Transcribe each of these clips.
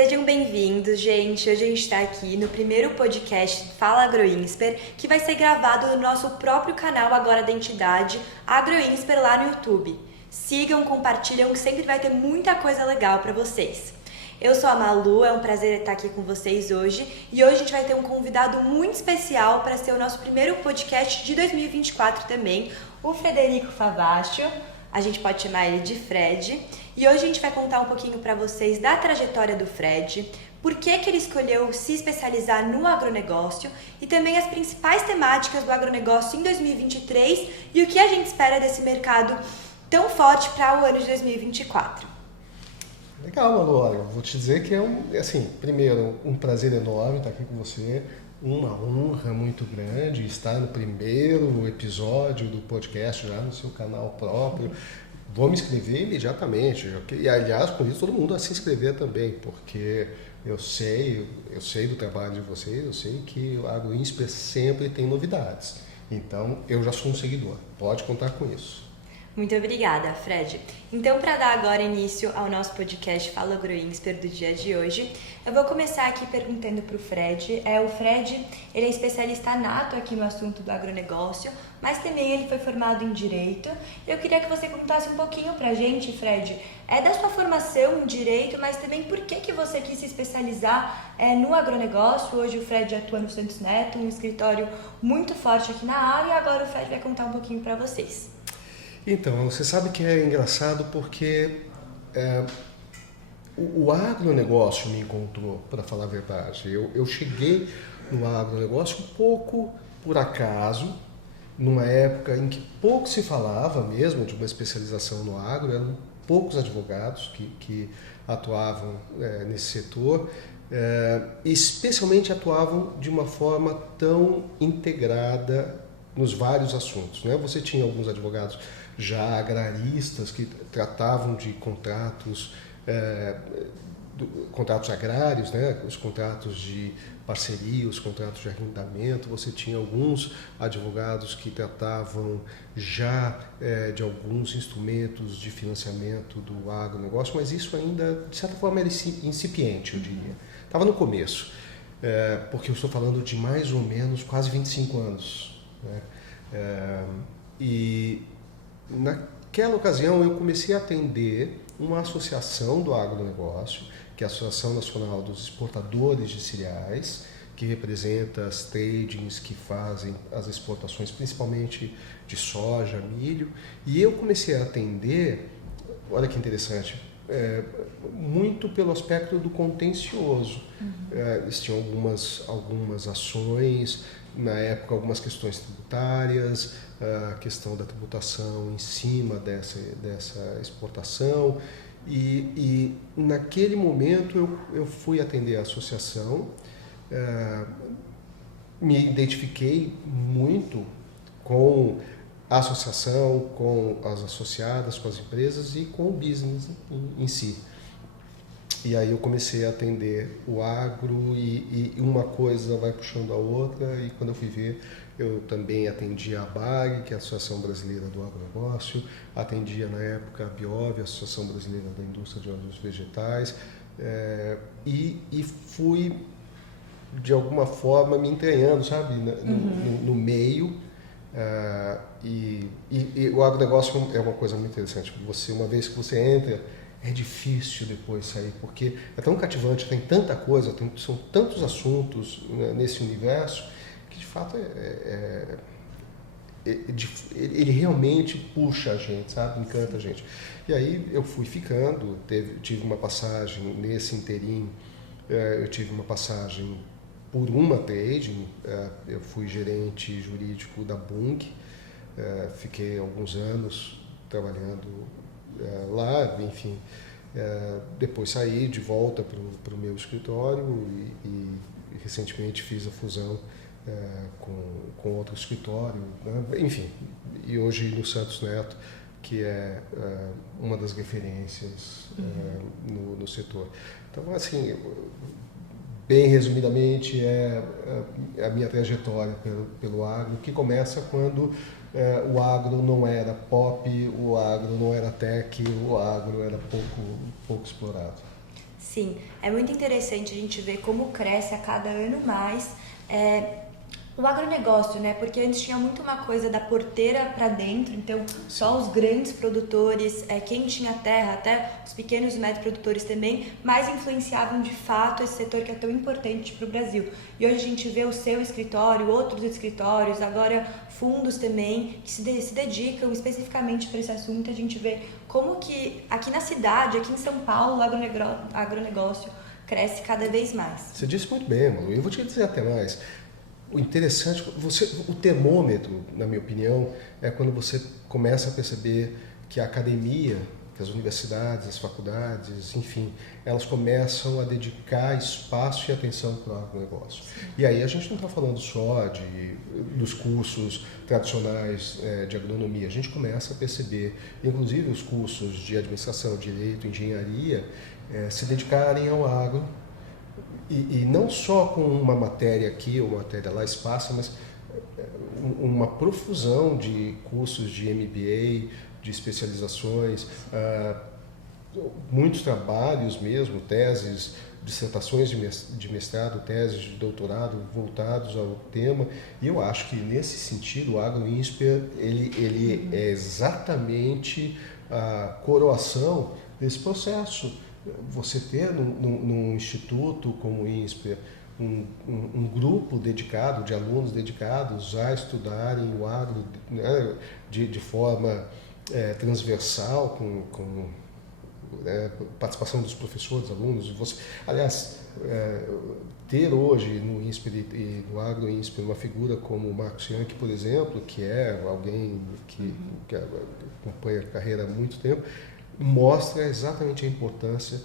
Sejam bem-vindos, gente. Hoje a gente está aqui no primeiro podcast Fala AgroInsper, que vai ser gravado no nosso próprio canal Agora da Entidade, AgroInsper, lá no YouTube. Sigam, compartilham, que sempre vai ter muita coisa legal para vocês. Eu sou a Malu, é um prazer estar aqui com vocês hoje e hoje a gente vai ter um convidado muito especial para ser o nosso primeiro podcast de 2024 também, o Frederico Favaccio. A gente pode chamar ele de Fred. E hoje a gente vai contar um pouquinho para vocês da trajetória do Fred, por que ele escolheu se especializar no agronegócio e também as principais temáticas do agronegócio em 2023 e o que a gente espera desse mercado tão forte para o ano de 2024. Legal, Malu. Olha, vou te dizer que primeiro, um prazer enorme estar aqui com você, uma honra muito grande estar no primeiro episódio do podcast já no seu canal próprio. Vou me inscrever imediatamente. E, aliás, convido todo mundo a se inscrever também, porque eu sei do trabalho de vocês, eu sei que o AgroInsper sempre tem novidades. Então, eu já sou um seguidor. Pode contar com isso. Muito obrigada, Fred. Então, para dar agora início ao nosso podcast Fala AgroInsper do dia de hoje, eu vou começar aqui perguntando para o Fred. O Fred, ele é especialista nato aqui no assunto do agronegócio, mas também ele foi formado em Direito. Eu queria que você contasse um pouquinho para a gente, Fred, da sua formação em Direito, mas também por que você quis se especializar no agronegócio. Hoje o Fred atua no Santos Neto, um escritório muito forte aqui na área, e agora o Fred vai contar um pouquinho para vocês. Então, você sabe que é engraçado porque o agronegócio me encontrou, para falar a verdade. Eu cheguei no agronegócio um pouco por acaso, numa época em que pouco se falava mesmo de uma especialização no agro, eram poucos advogados que atuavam nesse setor, especialmente atuavam de uma forma tão integrada nos vários assuntos, né? Você tinha alguns advogados já agraristas que tratavam de contratos agrários, né? Os contratos de parceria, os contratos de arrendamento. Você tinha alguns advogados que tratavam já de alguns instrumentos de financiamento do agronegócio, mas isso ainda, de certa forma, era incipiente, eu diria. Estava no começo, porque eu estou falando de mais ou menos quase 25 anos, né? E naquela ocasião eu comecei a atender uma associação do agronegócio, que é a Associação Nacional dos Exportadores de Cereais, que representa as tradings que fazem as exportações, principalmente de soja, milho, e eu comecei a atender, olha que interessante, muito pelo aspecto do contencioso. Eles tinham algumas ações, na época algumas questões tributárias, a questão da tributação em cima dessa exportação, e naquele momento eu fui atender a associação, me identifiquei muito com a associação, com as associadas, com as empresas e com o business em si. E aí eu comecei a atender o agro e uma coisa vai puxando a outra, e quando eu fui ver, eu também atendia a ABAG, que é a Associação Brasileira do Agronegócio, atendia na época a BIOV, a Associação Brasileira da Indústria de Óleos Vegetais, e fui, de alguma forma, me entranhando, sabe, no meio. E o agronegócio é uma coisa muito interessante. Uma vez que você entra, é difícil depois sair, porque é tão cativante, tem tanta coisa, são tantos assuntos, né, nesse universo, que de fato ele realmente puxa a gente, sabe? Encanta a gente. E aí eu fui ficando, tive uma passagem nesse inteirinho, eu tive uma passagem por uma trading, eu fui gerente jurídico da Bung, fiquei alguns anos trabalhando lá, enfim. Depois saí de volta para o meu escritório e recentemente fiz a fusão com outro escritório, né? Enfim, e hoje no Santos Neto, que é uma das referências no setor. Então, assim, bem resumidamente, é a minha trajetória pelo agro, que começa quando o agro não era pop, o agro não era tech, o agro era pouco explorado. Sim, é muito interessante a gente ver como cresce a cada ano mais o agronegócio, né? Porque antes tinha muito uma coisa da porteira para dentro, então só os grandes produtores, quem tinha terra, até os pequenos e médios produtores também, mais influenciavam de fato esse setor que é tão importante para o Brasil. E hoje a gente vê o seu escritório, outros escritórios, agora fundos também, que se dedicam especificamente para esse assunto. A gente vê como que aqui na cidade, aqui em São Paulo, o agronegócio cresce cada vez mais. Você disse muito bem, Malu. Eu vou te dizer até mais. O interessante, o termômetro, na minha opinião, é quando você começa a perceber que a academia, que as universidades, as faculdades, enfim, elas começam a dedicar espaço e atenção para o agronegócio. E aí a gente não está falando só dos cursos tradicionais de agronomia, a gente começa a perceber, inclusive os cursos de administração, direito, engenharia, se dedicarem ao agro. E não só com uma matéria aqui ou uma matéria lá, espaço, mas uma profusão de cursos de MBA, de especializações, muitos trabalhos mesmo, teses, dissertações de mestrado, teses de doutorado voltados ao tema. E eu acho que nesse sentido o AgroInsper ele é exatamente a coroação desse processo. Você ter num instituto como o INSPER um grupo dedicado, de alunos dedicados a estudarem o agro, né, de forma transversal, com participação dos professores, alunos. Aliás, ter hoje no INSPER e no AgroInsper uma figura como o Marcos Yankee, por exemplo, que é alguém que acompanha a carreira há muito tempo, mostra exatamente a importância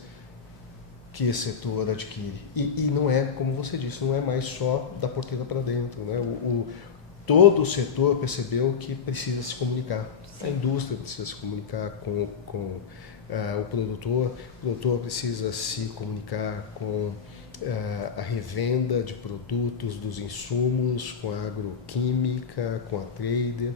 que esse setor adquire. E não é, como você disse, não é mais só da porteira para dentro, né? Todo o setor percebeu que precisa se comunicar. Sim. A indústria precisa se comunicar com o produtor precisa se comunicar com a revenda de produtos, dos insumos, com a agroquímica, com a trader.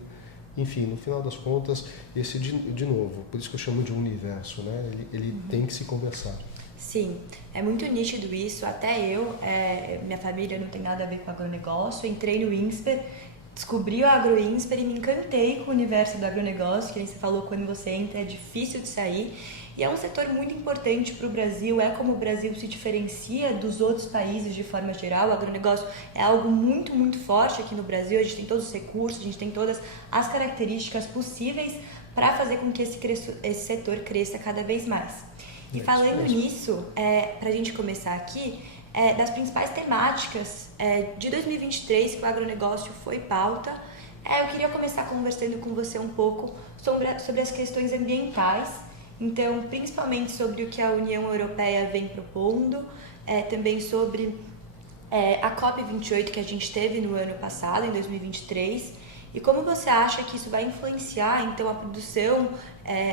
Enfim, no final das contas, esse de novo, por isso que eu chamo de universo, né? Ele tem que se conversar. Sim, é muito nítido isso. Até minha família não tem nada a ver com agronegócio. Entrei no INSPER, descobri o AgroInsper e me encantei com o universo do agronegócio, que nem você falou, quando você entra é difícil de sair. E é um setor muito importante para o Brasil, é como o Brasil se diferencia dos outros países de forma geral. O agronegócio é algo muito, muito forte aqui no Brasil. A gente tem todos os recursos, a gente tem todas as características possíveis para fazer com que esse setor cresça cada vez mais. E falando nisso, para a gente começar aqui, das principais temáticas de 2023 que o agronegócio foi pauta, eu queria começar conversando com você um pouco sobre as questões ambientais. Então, principalmente sobre o que a União Europeia vem propondo, também sobre a COP28 que a gente teve no ano passado, em 2023, e como você acha que isso vai influenciar, então, a produção,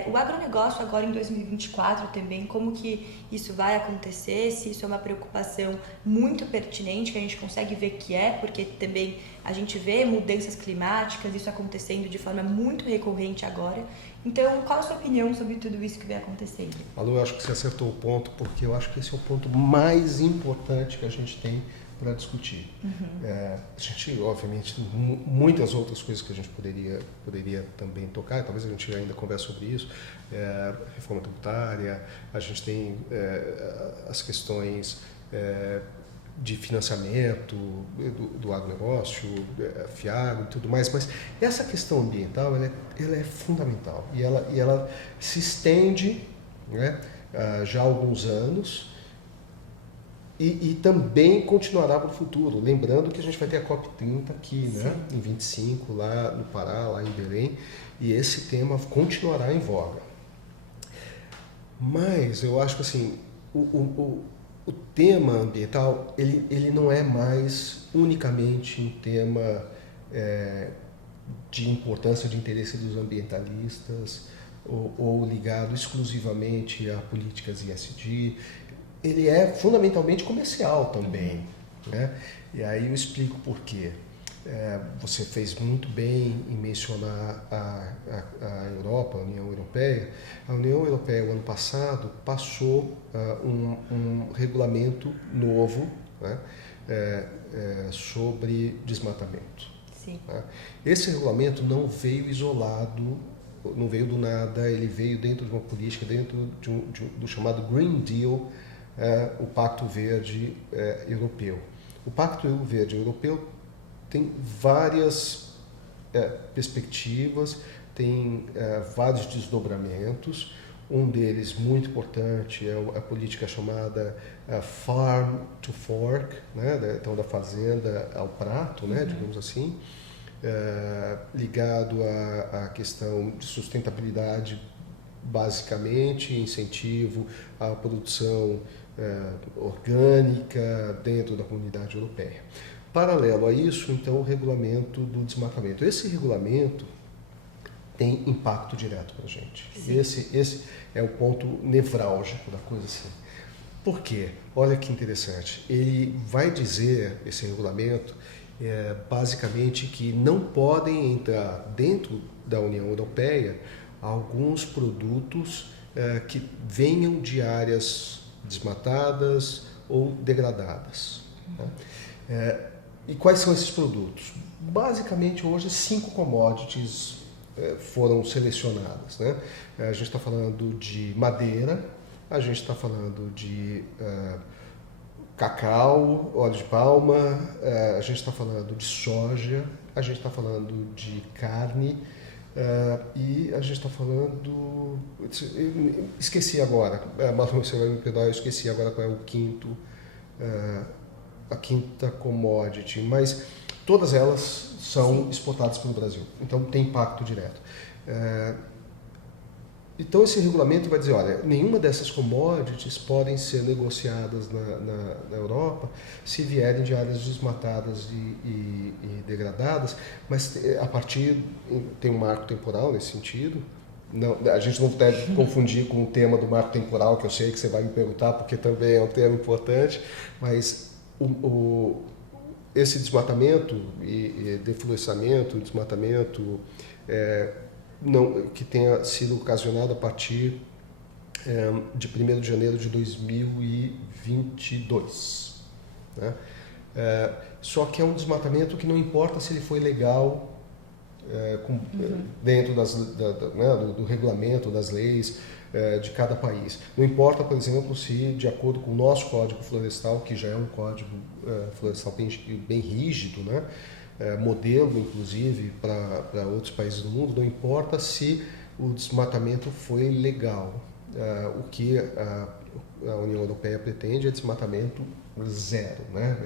o agronegócio agora em 2024 também, como que isso vai acontecer, se isso é uma preocupação muito pertinente, que a gente consegue ver que porque também a gente vê mudanças climáticas, isso acontecendo de forma muito recorrente agora. Então, qual a sua opinião sobre tudo isso que vem acontecendo? Malu, eu acho que você acertou o ponto, porque eu acho que esse é o ponto mais importante que a gente tem para discutir. A gente, obviamente, tem muitas outras coisas que a gente poderia também tocar, talvez a gente ainda converse sobre isso, reforma tributária, a gente tem as questões de financiamento do agronegócio, FIAGRO e tudo mais, mas essa questão ambiental ela é fundamental e ela se estende, né, já há alguns anos e também continuará para o futuro. Lembrando que a gente vai ter a COP30 aqui, né, em 25, lá no Pará, lá em Belém, e esse tema continuará em voga. Mas eu acho que assim, o tema ambiental ele não é mais unicamente um tema de importância, de interesse dos ambientalistas ou ligado exclusivamente a políticas ESG. Ele é fundamentalmente comercial também, né? E aí eu explico por quê. Você fez muito bem em mencionar a Europa, a União Europeia. A União Europeia, o ano passado, passou um regulamento novo, né, sobre desmatamento. Sim. Esse regulamento não veio isolado, não veio do nada, ele veio dentro de uma política, dentro do chamado Green Deal, o Pacto Verde Europeu. O Pacto Verde Europeu tem várias perspectivas, tem vários desdobramentos. Um deles muito importante é a política chamada Farm to Fork, né? Então da fazenda ao prato, né? Digamos assim, ligado à questão de sustentabilidade, basicamente, incentivo à produção orgânica dentro da comunidade europeia. Paralelo a isso, então, o regulamento do desmatamento. Esse regulamento tem impacto direto para a gente. Esse é o ponto nevrálgico da coisa assim. Por quê? Olha que interessante. Ele vai dizer, esse regulamento, basicamente que não podem entrar dentro da União Europeia alguns produtos que venham de áreas desmatadas ou degradadas. Né? E quais são esses produtos? Basicamente, hoje, 5 commodities foram selecionadas. Né? A gente está falando de madeira, a gente está falando de cacau, óleo de palma, a gente está falando de soja, a gente está falando de carne e a gente está falando... Esqueci agora, Malu, você vai me perdoar, eu esqueci agora qual é o quinto... a quinta commodity, mas todas elas são exportadas pelo Brasil, então tem impacto direto. Então esse regulamento vai dizer, olha, nenhuma dessas commodities podem ser negociadas na Europa se vierem de áreas desmatadas e degradadas, mas a partir, tem um marco temporal nesse sentido. Não, a gente não deve confundir com o tema do marco temporal, que eu sei que você vai me perguntar, porque também é um tema importante, mas esse desmatamento e deflorestamento, desmatamento que tenha sido ocasionado a partir de 1º de janeiro de 2022. Né? Só que é um desmatamento que não importa se ele foi legal dentro do regulamento, das leis de cada país. Não importa, por exemplo, se de acordo com o nosso Código Florestal, que já é um código florestal bem rígido, né? Modelo, inclusive, para outros países do mundo, não importa se o desmatamento foi legal. O que a União Europeia pretende é desmatamento zero. Né?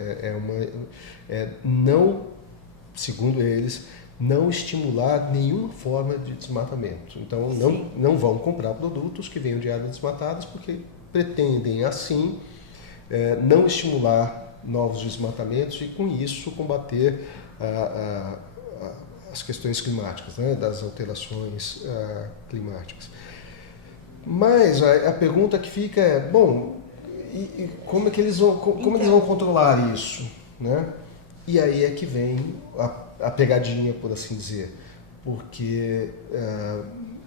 Não, segundo eles, não estimular nenhuma forma de desmatamento. Então, não vão comprar produtos que venham de áreas desmatadas, porque pretendem, assim, não estimular novos desmatamentos e, com isso, combater as questões climáticas, né, das alterações climáticas. Mas a pergunta que fica é, bom, e como é que eles vão, eles vão controlar isso? Né? E aí é que vem a pegadinha, por assim dizer, porque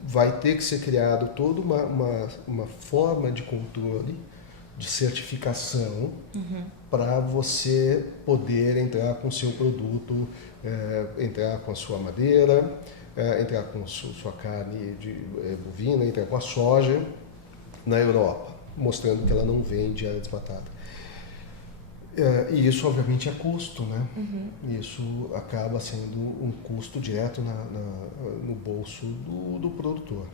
vai ter que ser criado toda uma forma de controle, de certificação, para você poder entrar com o seu produto, entrar com a sua madeira, entrar com sua carne bovina, entrar com a soja na Europa, mostrando que ela não vem de área desmatada. E isso, obviamente, é custo, né? Isso acaba sendo um custo direto no bolso do produtor.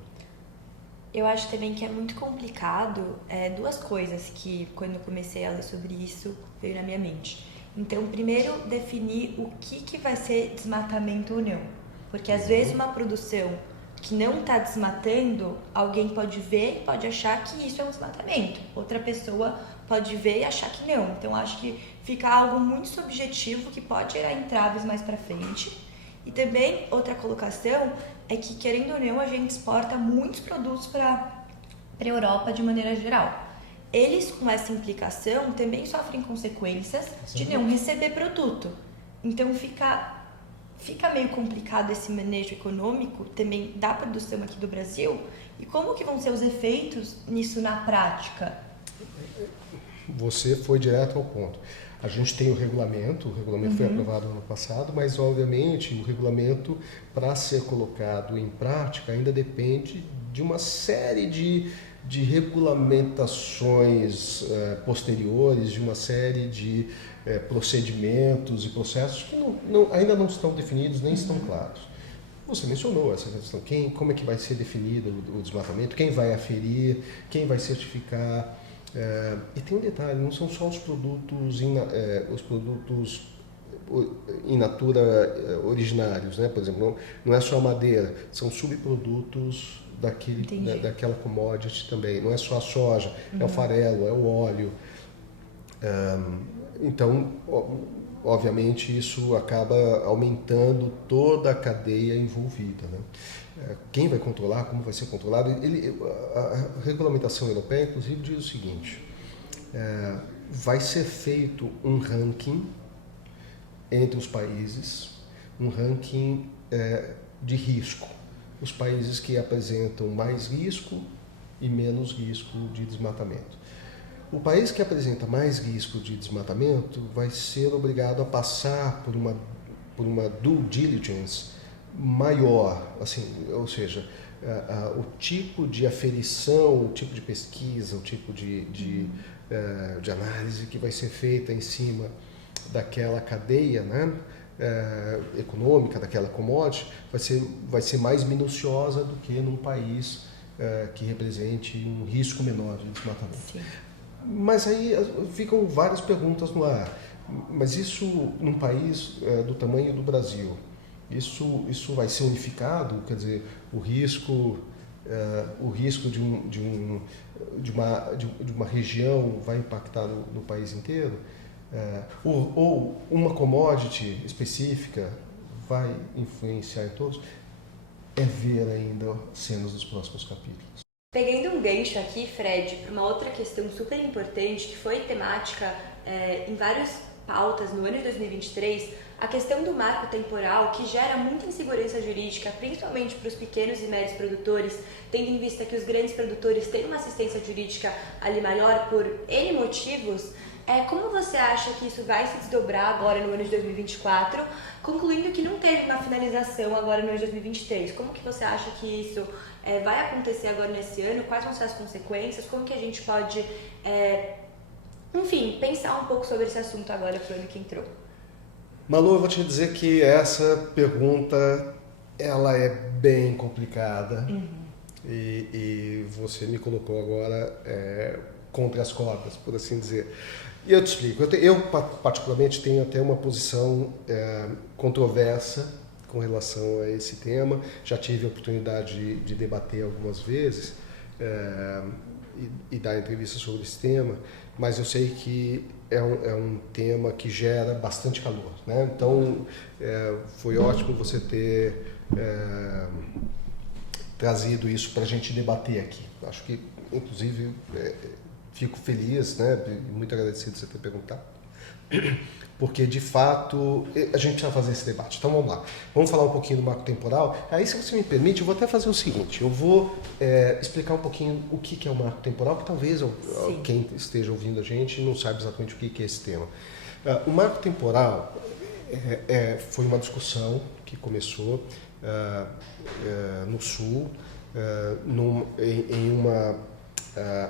Eu acho também que é muito complicado, duas coisas que, quando eu comecei a ler sobre isso, veio na minha mente. Então, primeiro, definir o que vai ser desmatamento ou não. Porque, às vezes, uma produção que não está desmatando, alguém pode ver e pode achar que isso é um desmatamento. Outra pessoa pode ver e achar que não. Então, acho que fica algo muito subjetivo que pode gerar entraves mais para frente. E também, outra colocação é que, querendo ou não, a gente exporta muitos produtos para a Europa de maneira geral. Eles, com essa implicação, também sofrem consequências de não receber produto. Então, fica fica meio complicado esse manejo econômico também da produção aqui do Brasil? E como que vão ser os efeitos nisso na prática? Você foi direto ao ponto. A gente tem o regulamento foi aprovado no ano passado, mas obviamente o regulamento, para ser colocado em prática, ainda depende de uma série de regulamentações posteriores, de uma série de procedimentos e processos que ainda não estão definidos nem estão claros. Você mencionou essa questão, como é que vai ser definido o desmatamento, quem vai aferir, quem vai certificar. E tem um detalhe, não são só os produtos in natura originários, né? Por exemplo, não é só a madeira, são subprodutos daquela commodity também. Não é só a soja, é o farelo, é o óleo. Então, obviamente, isso acaba aumentando toda a cadeia envolvida, né? Quem vai controlar, como vai ser controlado? A regulamentação europeia, inclusive, diz o seguinte: vai ser feito um ranking entre os países, um ranking de risco. Os países que apresentam mais risco e menos risco de desmatamento. O país que apresenta mais risco de desmatamento vai ser obrigado a passar por uma due diligence maior, assim, ou seja, o tipo de aferição, o tipo de pesquisa, o tipo de análise que vai ser feita em cima daquela cadeia, né, econômica, daquela commodity, vai ser mais minuciosa do que num país que represente um risco menor de desmatamento. Sim. Mas aí ficam várias perguntas no ar. Mas isso, num país do tamanho do Brasil, isso vai ser unificado? Quer dizer, o risco de uma região vai impactar no país inteiro? Ou uma commodity específica vai influenciar em todos? É ver ainda cenas dos próximos capítulos. Pegando um gancho aqui, Fred, para uma outra questão super importante que foi temática em várias pautas no ano de 2023, a questão do marco temporal, que gera muita insegurança jurídica, principalmente para os pequenos e médios produtores, tendo em vista que os grandes produtores têm uma assistência jurídica ali maior por N motivos. Como você acha que isso vai se desdobrar agora no ano de 2024, concluindo que não teve uma finalização agora no ano de 2023? Como que você acha que isso vai acontecer agora nesse ano? Quais vão ser as consequências? Como que a gente pode, enfim, pensar um pouco sobre esse assunto agora para o ano que entrou? Malu, eu vou te dizer que essa pergunta ela é bem complicada e você me colocou agora contra as cordas, por assim dizer. E eu te explico. Eu particularmente tenho até uma posição controversa com relação a esse tema. Já tive a oportunidade de debater algumas vezes e dar entrevistas sobre esse tema, mas eu sei que é um tema que gera bastante calor, né? Então, foi ótimo você ter trazido isso para a gente debater aqui. Acho que, inclusive, fico feliz, né? Muito agradecido por você ter perguntado, porque, de fato, a gente precisa fazer esse debate. Então, vamos lá. Vamos falar um pouquinho do marco temporal. Aí, se você me permite, eu vou até fazer o seguinte. Eu vou explicar um pouquinho o que é o marco temporal, que talvez quem esteja ouvindo a gente não saiba exatamente o que é esse tema. O marco temporal foi uma discussão que começou no Sul, em uma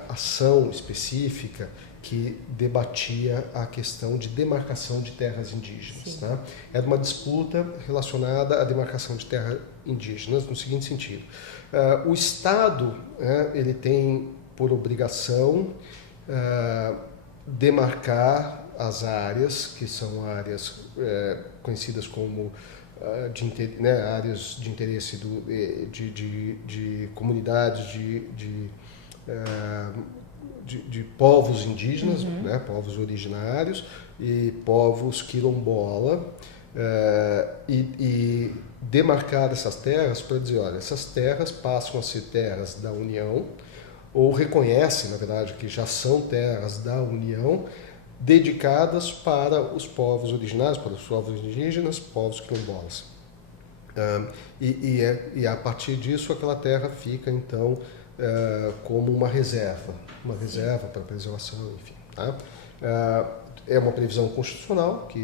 ação específica que debatia a questão de demarcação de terras indígenas. Tá? Era uma disputa relacionada à demarcação de terras indígenas no seguinte sentido. O Estado ele tem por obrigação demarcar as áreas, que são áreas conhecidas como áreas de interesse de comunidades de povos indígenas, né, povos originários e povos quilombola, e demarcar essas terras para dizer, olha, essas terras passam a ser terras da União, ou reconhecem, na verdade, que já são terras da União, dedicadas para os povos originários, para os povos indígenas, povos quilombolas. E a partir disso aquela terra fica então como uma reserva para preservação, enfim. Tá? É uma previsão constitucional que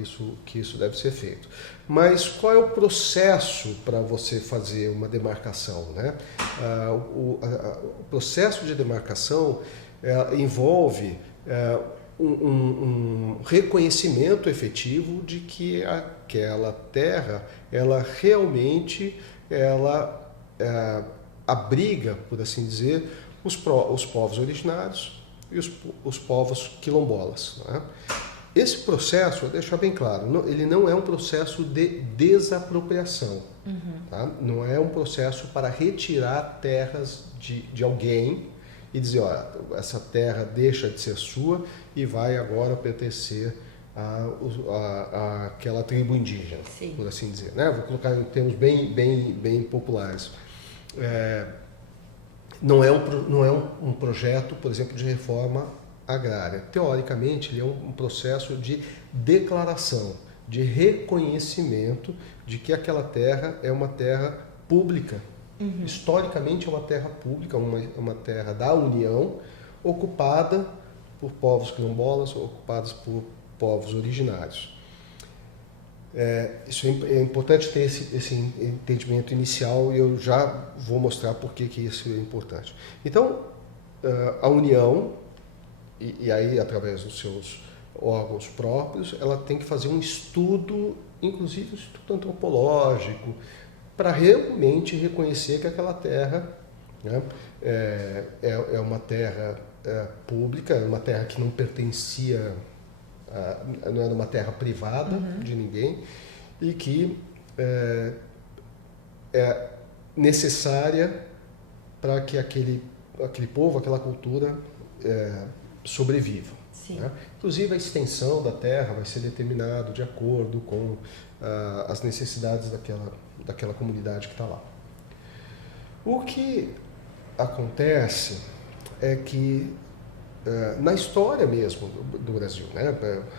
isso deve ser feito. Mas qual é o processo para você fazer uma demarcação, né? O processo de demarcação envolve um reconhecimento efetivo de que aquela terra, ela realmente abriga, por assim dizer, os povos originários e os povos quilombolas, né? Esse processo, vou deixar bem claro, ele não é um processo de desapropriação. Tá? Não é um processo para retirar terras de alguém e dizer, olha, essa terra deixa de ser sua e vai agora pertencer àquela tribo indígena, sim, por assim dizer. Né? Vou colocar em termos bem populares. Não é um projeto, por exemplo, de reforma agrária. Teoricamente, ele é um processo de declaração, de reconhecimento de que aquela terra é uma terra pública. Historicamente é uma terra pública, uma terra da União, ocupada por povos quilombolas, ocupados por povos originários. Isso é importante ter esse entendimento inicial e eu já vou mostrar por que isso é importante. Então, a União, e aí através dos seus órgãos próprios, ela tem que fazer um estudo, inclusive um estudo antropológico, para realmente reconhecer que aquela terra, né, é uma terra pública, é uma terra que não pertencia, não era uma terra privada de ninguém, e que é necessária para que aquele povo, aquela cultura sobreviva. Né? Inclusive a extensão da terra vai ser determinado de acordo com as necessidades daquela comunidade que está lá. O que acontece é que na história mesmo do Brasil, né?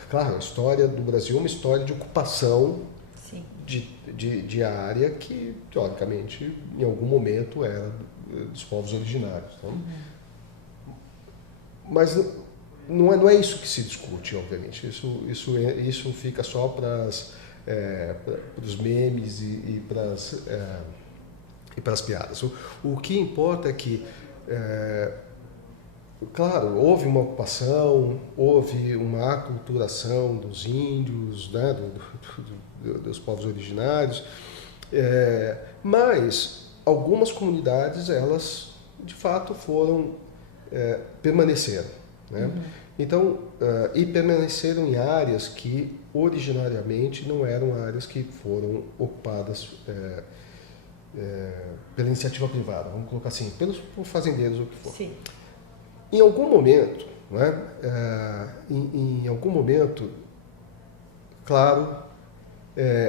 Claro, a história do Brasil é uma história de ocupação de área que, teoricamente, em algum momento era dos povos originários. Então, mas não é isso que se discute, obviamente. Isso fica só para os memes e para as piadas. O que importa é que, claro, houve uma ocupação, houve uma aculturação dos índios, né, dos povos originários, mas algumas comunidades, elas, de fato, permaneceram. Né? Então, e permaneceram em áreas que originariamente não eram áreas que foram ocupadas pela iniciativa privada, vamos colocar assim, por fazendeiros ou o que for. Sim. Em algum momento, né, em algum momento, claro,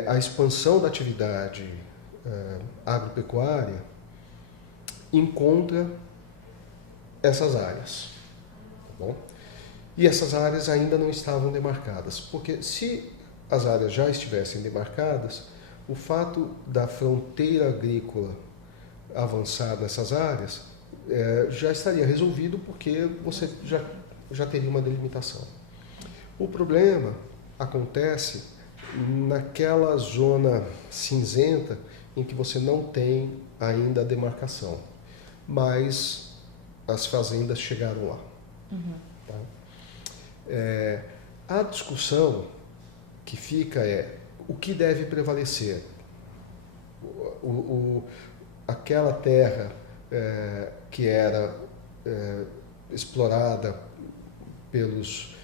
a expansão da atividade agropecuária encontra essas áreas. Bom, e essas áreas ainda não estavam demarcadas, porque se as áreas já estivessem demarcadas, o fato da fronteira agrícola avançar nessas áreas já estaria resolvido, porque você já teria uma delimitação. O problema acontece naquela zona cinzenta em que você não tem ainda a demarcação, mas as fazendas chegaram lá. Tá? A discussão que fica é o que deve prevalecer. Aquela terra que era explorada pelos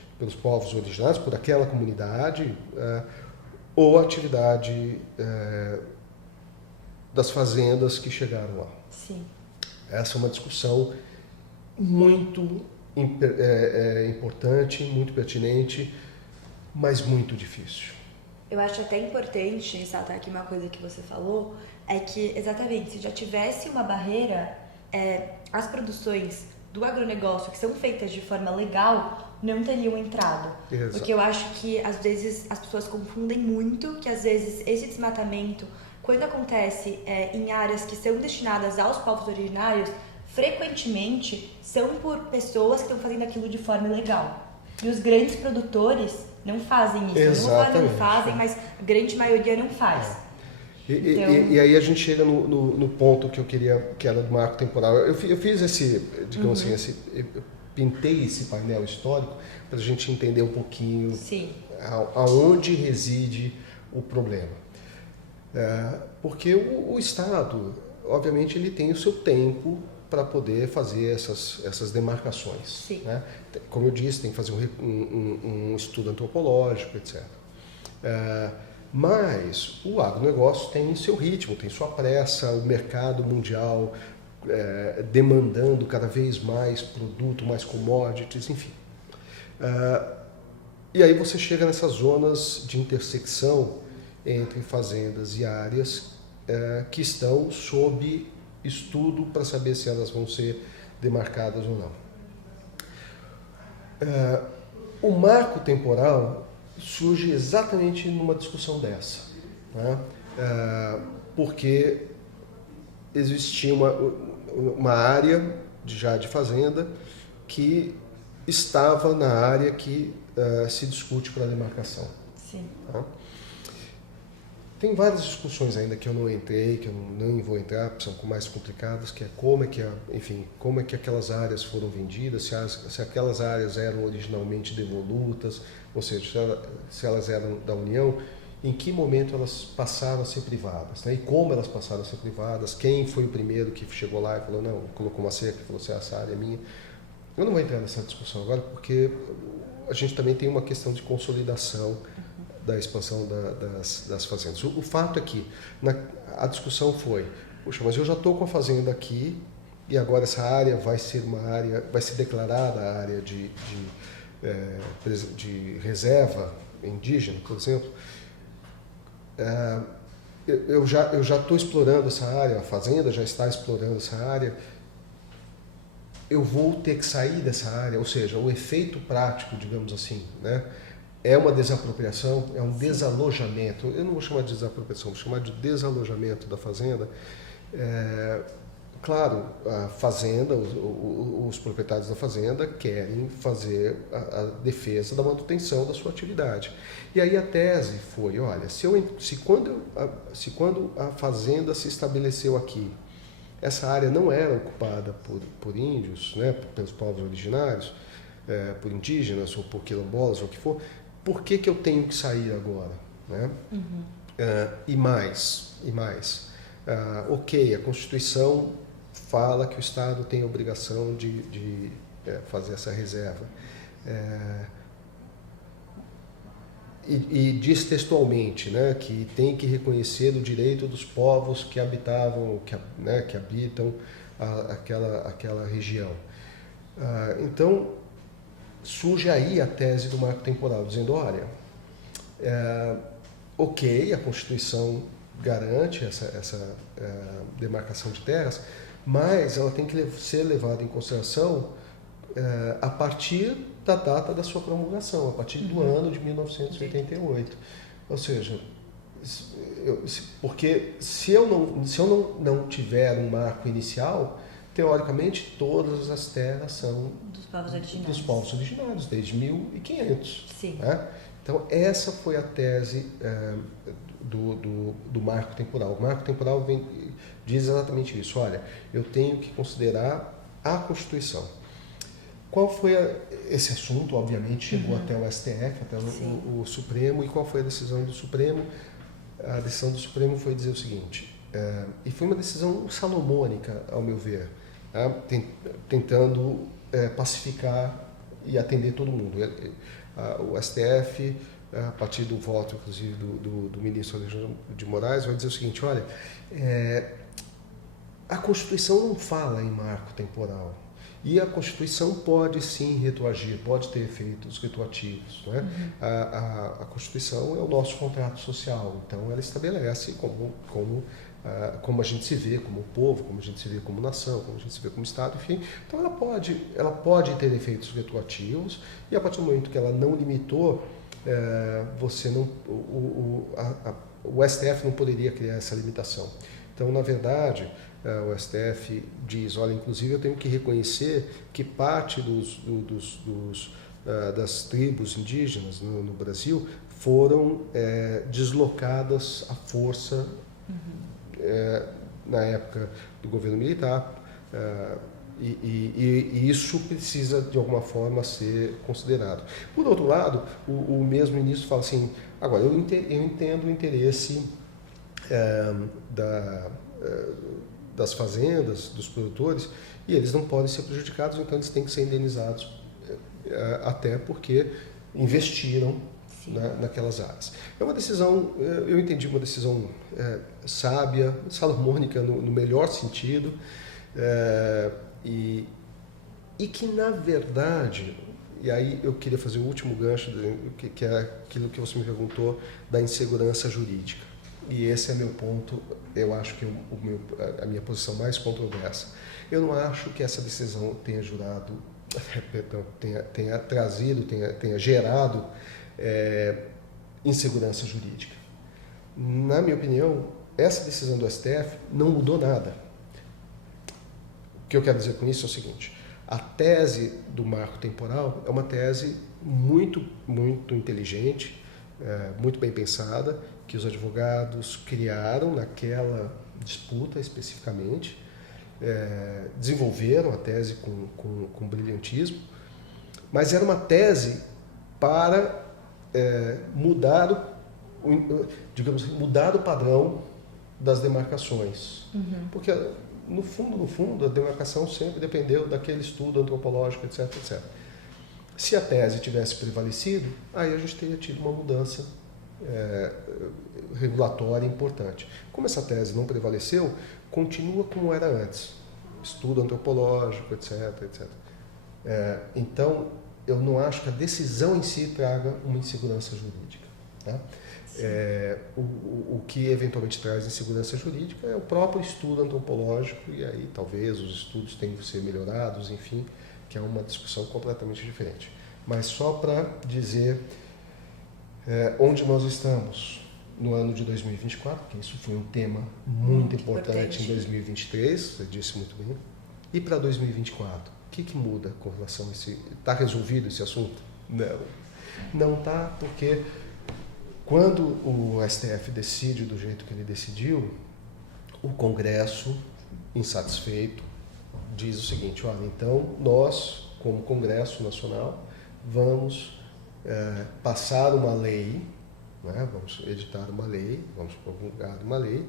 povos originários, por aquela comunidade, ou a atividade das fazendas que chegaram lá. Sim. Essa é uma discussão muito importante, muito pertinente, mas muito difícil. Eu acho até importante ressaltar aqui uma coisa que você falou, é que exatamente, se já tivesse uma barreira, as produções do agronegócio que são feitas de forma legal não teriam entrado. Exato. Porque eu acho que às vezes as pessoas confundem muito, que às vezes esse desmatamento quando acontece em áreas que são destinadas aos povos originários, frequentemente são por pessoas que estão fazendo aquilo de forma ilegal. E os grandes produtores não fazem isso. Eu não vou falar não fazem, mas a grande maioria não faz. E aí a gente chega no ponto que eu queria, que era do marco temporal. Eu fiz esse, digamos assim, eu pintei esse painel histórico para a gente entender um pouquinho aonde reside o problema. Porque o Estado, obviamente, ele tem o seu tempo para poder fazer essas demarcações. Né? Como eu disse, tem que fazer um estudo antropológico, etc. Mas o agronegócio tem seu ritmo, tem sua pressa, o mercado mundial demandando cada vez mais produto, mais commodities, enfim. E aí você chega nessas zonas de intersecção entre fazendas e áreas que estão sob estudo para saber se elas vão ser demarcadas ou não. O marco temporal surge exatamente numa discussão dessa, né? Porque existia uma área já de fazenda que estava na área que se discute para a demarcação. Sim. Tá? Tem várias discussões ainda que eu não entrei, que eu não vou entrar, que são mais complicadas, que é como é que aquelas áreas foram vendidas, se aquelas áreas eram originalmente devolutas, ou seja, se elas eram da União, em que momento elas passaram a ser privadas, né? E como elas passaram a ser privadas, quem foi o primeiro que chegou lá e falou, não, colocou uma cerca e falou assim, essa área é minha. Eu não vou entrar nessa discussão agora, porque a gente também tem uma questão de consolidação da expansão das fazendas. O fato é que a discussão foi, puxa, mas eu já estou com a fazenda aqui e agora essa área vai ser declarada a área de reserva indígena, por exemplo. Eu já estou explorando essa área, a fazenda já está explorando essa área. Eu vou ter que sair dessa área, ou seja, o efeito prático, digamos assim, né? É uma desapropriação, é um desalojamento. Eu não vou chamar de desapropriação, vou chamar de desalojamento da fazenda. Claro, a fazenda, os proprietários da fazenda querem fazer a defesa da manutenção da sua atividade. E aí a tese foi, olha, se quando a fazenda se estabeleceu aqui, essa área não era ocupada por índios, né, pelos povos originários, por indígenas ou por quilombolas ou o que for, por que eu tenho que sair agora? Né? E mais. Ok, a Constituição fala que o Estado tem a obrigação de fazer essa reserva. E diz textualmente, né, que tem que reconhecer o direito dos povos que habitavam, que habitam aquela região. Então, surge aí a tese do marco temporal, dizendo, olha, ok, a Constituição garante essa demarcação de terras, mas ela tem que ser levada em consideração a partir da data da sua promulgação, a partir do ano de 1988. Ou seja, porque se eu não tiver um marco inicial, teoricamente todas as terras são dos povos originários, desde 1500. Sim. Né? Então essa foi a tese do marco temporal. O marco temporal diz exatamente isso. Olha, eu tenho que considerar a Constituição. Qual foi esse assunto? Obviamente chegou até o STF, até o Supremo. E qual foi a decisão do Supremo? A decisão do Supremo foi dizer o seguinte, e foi uma decisão salomônica, ao meu ver, tentando pacificar e atender todo mundo. O STF, a partir do voto, inclusive, do ministro Alexandre de Moraes, vai dizer o seguinte, olha, a Constituição não fala em marco temporal. E a Constituição pode sim retroagir, pode ter efeitos retroativos. Né? A Constituição é o nosso contrato social, então ela estabelece como a gente se vê como povo, como a gente se vê como nação, como a gente se vê como Estado, enfim. Então ela pode ter efeitos retroativos e a partir do momento que ela não limitou, você não, o STF não poderia criar essa limitação. Então, na verdade, o STF diz, olha, inclusive eu tenho que reconhecer que parte das tribos indígenas no Brasil foram deslocadas à força na época do governo militar, e isso precisa de alguma forma ser considerado. Por outro lado, o mesmo ministro fala assim, agora eu entendo o interesse das fazendas, dos produtores, e eles não podem ser prejudicados, então eles têm que ser indenizados, até porque investiram naquelas áreas. É uma decisão, eu entendi, uma decisão sábia, salomônica no melhor sentido, e que na verdade, e aí eu queria fazer o último gancho, que é aquilo que você me perguntou, da insegurança jurídica. E esse é meu ponto, eu acho que a minha posição mais controversa. Eu não acho que essa decisão tenha gerado insegurança jurídica. Na minha opinião, essa decisão do STF não mudou nada. O que eu quero dizer com isso é o seguinte, a tese do marco temporal é uma tese muito, muito inteligente, muito bem pensada, que os advogados criaram naquela disputa especificamente, desenvolveram a tese com brilhantismo, mas era uma tese para mudar o padrão das demarcações. Porque, no fundo, a demarcação sempre dependeu daquele estudo antropológico, etc, etc. Se a tese tivesse prevalecido, aí a gente teria tido uma mudança regulatória importante. Como essa tese não prevaleceu, continua como era antes. Estudo antropológico, etc, etc. Então, eu não acho que a decisão em si traga uma insegurança jurídica. Tá? O que eventualmente traz insegurança jurídica é o próprio estudo antropológico, e aí talvez os estudos tenham que ser melhorados, enfim, que é uma discussão completamente diferente. Mas só para dizer onde nós estamos no ano de 2024, porque isso foi um tema muito importante em 2023, você disse muito bem, e para 2024, o que muda com relação a esse... Está resolvido esse assunto? Não está, porque quando o STF decide do jeito que ele decidiu, o Congresso, insatisfeito, diz o seguinte, olha, então nós, como Congresso Nacional, vamos passar uma lei, né, vamos editar uma lei, vamos promulgar uma lei,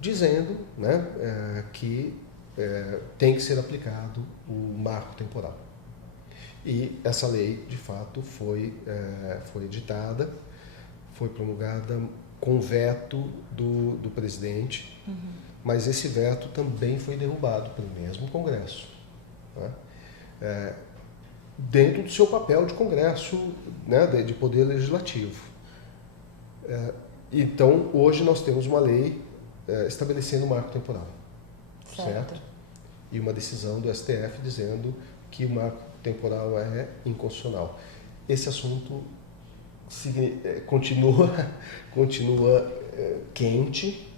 dizendo, né, que tem que ser aplicado o marco temporal. E essa lei, de fato, foi editada, foi promulgada com veto do presidente, mas esse veto também foi derrubado pelo mesmo Congresso, né? Dentro do seu papel de Congresso, né, de poder legislativo. Então, hoje nós temos uma lei estabelecendo o marco temporal, certo? E uma decisão do STF dizendo que o marco temporal é inconstitucional. Esse assunto continua quente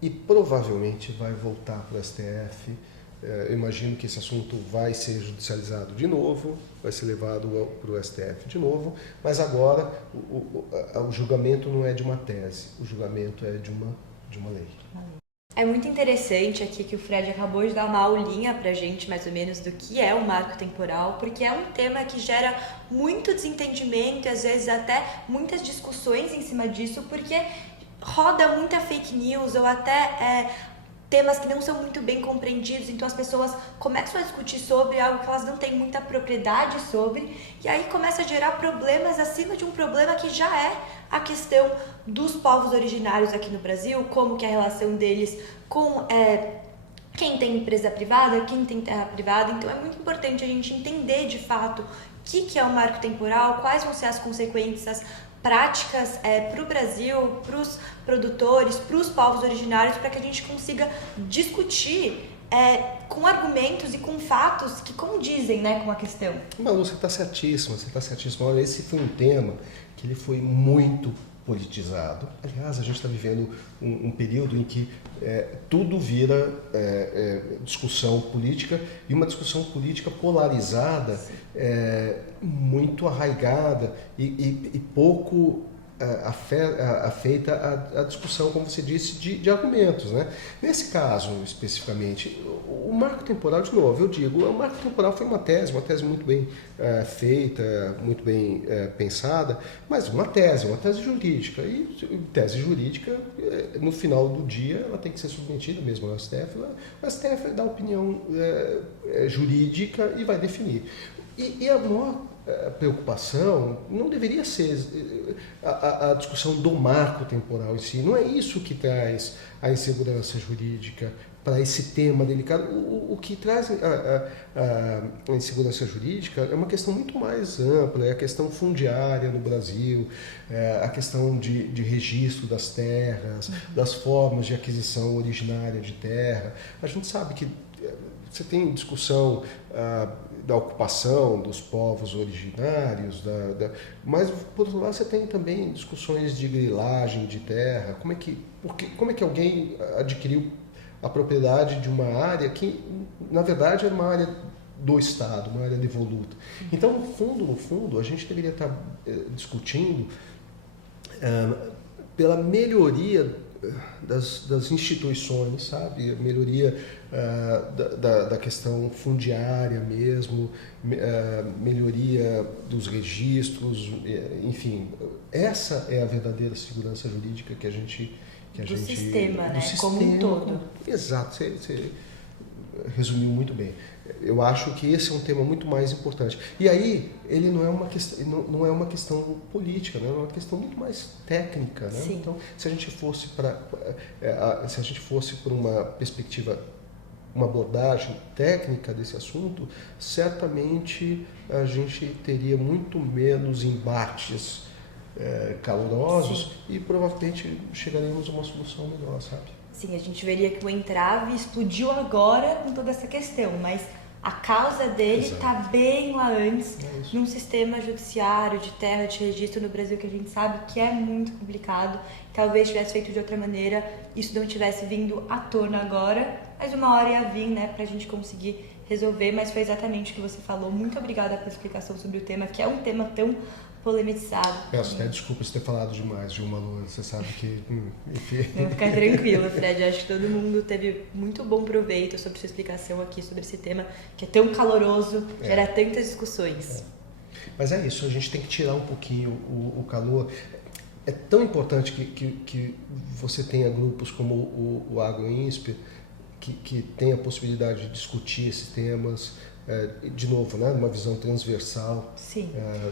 e provavelmente vai voltar para o STF. Eu imagino que esse assunto vai ser judicializado de novo, vai ser levado para o STF de novo, mas agora o julgamento não é de uma tese, o julgamento é de uma lei. É muito interessante aqui que o Fred acabou de dar uma aulinha pra gente, mais ou menos, do que é o marco temporal, porque é um tema que gera muito desentendimento e às vezes até muitas discussões em cima disso, porque roda muita fake news ou até temas que não são muito bem compreendidos, então as pessoas começam a discutir sobre algo que elas não têm muita propriedade sobre, e aí começa a gerar problemas acima de um problema que já é a questão dos povos originários aqui no Brasil, como que é a relação deles com quem tem empresa privada, quem tem terra privada. Então é muito importante a gente entender de fato o que é o marco temporal, quais vão ser as consequências práticas para o Brasil, para os produtores, para os povos originários, para que a gente consiga discutir com argumentos e com fatos que condizem, né, com a questão. Malu, você está certíssima, você está certíssima. Olha, esse foi um tema que ele foi muito politizado. Aliás, a gente está vivendo um período em que tudo vira discussão política, e uma discussão política polarizada, muito arraigada e pouco afeita à discussão, como você disse, de argumentos, né? Nesse caso, especificamente, o marco temporal, de novo, eu digo, o marco temporal foi uma tese muito bem feita, muito bem pensada, mas uma tese jurídica. E tese jurídica, no final do dia, ela tem que ser submetida mesmo ao STF. O STF dá opinião jurídica e vai definir. E a maior preocupação não deveria ser a discussão do marco temporal em si. Não é isso que traz a insegurança jurídica para esse tema delicado. O que traz a insegurança jurídica é uma questão muito mais ampla, é a questão fundiária no Brasil, a questão de registro das terras, das formas de aquisição originária de terra. A gente sabe que você tem discussão da ocupação dos povos originários, mas, por outro lado, você tem também discussões de grilagem de terra. Como é que alguém adquiriu a propriedade de uma área que, na verdade, era uma área do Estado, uma área devoluta? Então, no fundo, a gente deveria estar discutindo pela melhoria das instituições, sabe? A melhoria da questão fundiária mesmo, melhoria dos registros, enfim. Essa é a verdadeira segurança jurídica que a gente... Sistema, né? Como um todo. Exato, você resumiu muito bem. Eu acho que esse é um tema muito mais importante. E aí, ele não é uma questão política, né? É uma questão muito mais técnica, né? Sim. Então, se a gente fosse por uma perspectiva, uma abordagem técnica desse assunto, certamente a gente teria muito menos embates calorosos. Sim. E provavelmente chegaremos a uma solução melhor, sabe? Sim, a gente veria que o entrave explodiu agora com toda essa questão, mas a causa dele está bem lá antes, num sistema judiciário de terra, de registro no Brasil, que a gente sabe que é muito complicado. Talvez tivesse feito de outra maneira, isso não tivesse vindo à tona agora, mas uma hora ia vir, né, para a gente conseguir resolver. Mas foi exatamente o que você falou. Muito obrigada pela explicação sobre o tema, que é um tema tão polemizado. Peço até desculpas por ter falado demais, Gilma Lua. Você sabe que... enfim. Não, fica tranquilo, Fred. Acho que todo mundo teve muito bom proveito sobre sua explicação aqui, sobre esse tema que é tão caloroso, gera tantas discussões. Mas é isso, a gente tem que tirar um pouquinho o calor. É tão importante que você tenha grupos como o AgroInsper, que tem a possibilidade de discutir esses temas, de novo, né, uma visão transversal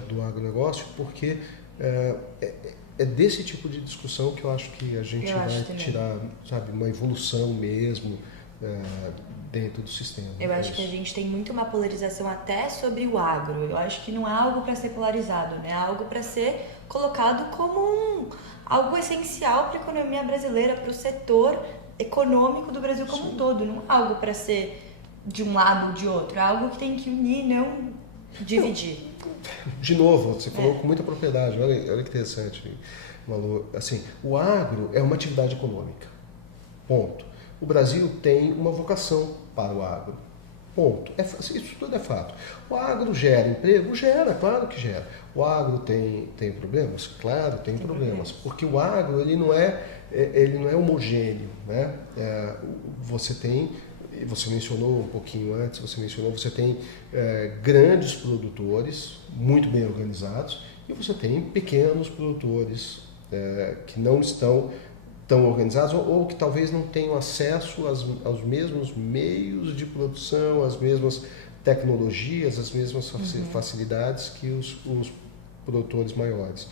do agronegócio, porque é desse tipo de discussão que eu acho que a gente vai tirar, sabe, uma evolução mesmo dentro do sistema. Eu acho que a gente tem muito uma polarização até sobre o agro. Eu acho que não é algo para ser polarizado, né? É algo para ser colocado como algo essencial para a economia brasileira, para o setor econômico do Brasil como um todo. Não é algo para ser de um lado ou de outro. É algo que tem que unir, não dividir. De novo, você falou com muita propriedade. Olha que interessante, Malu. Assim, o agro é uma atividade econômica. Ponto. O Brasil tem uma vocação para o agro. Ponto. Isso tudo é fato. O agro gera emprego? Gera, claro que gera. O agro tem problemas? Claro, tem problemas. Porque o agro ele não é homogêneo, né? Você mencionou um pouquinho antes, você tem grandes produtores muito bem organizados e você tem pequenos produtores que não estão tão organizados ou que talvez não tenham acesso aos mesmos meios de produção, às mesmas tecnologias, às mesmas facilidades que os produtores maiores.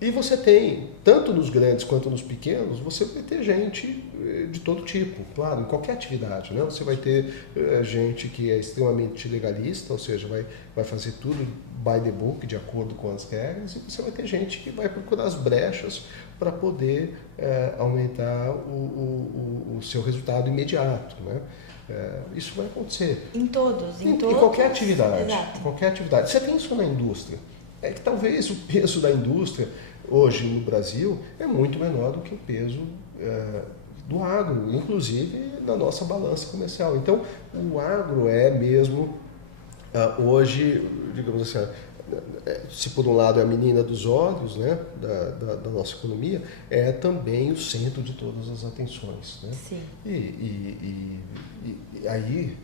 E você tem, tanto nos grandes quanto nos pequenos, você vai ter gente de todo tipo, claro, em qualquer atividade, né? Você vai ter gente que é extremamente legalista, ou seja, vai fazer tudo by the book, de acordo com as regras, e você vai ter gente que vai procurar as brechas para poder aumentar o seu resultado imediato, né? Isso vai acontecer. Em todos. Em qualquer atividade. Exato. Qualquer atividade. Você tem isso na indústria. é que talvez o peso da indústria hoje no Brasil é muito menor do que o peso do agro, inclusive na nossa balança comercial. Então, o agro é mesmo, hoje, digamos assim, se por um lado é a menina dos olhos, né, da nossa economia, é também o centro de todas as atenções. Né? Sim. E aí,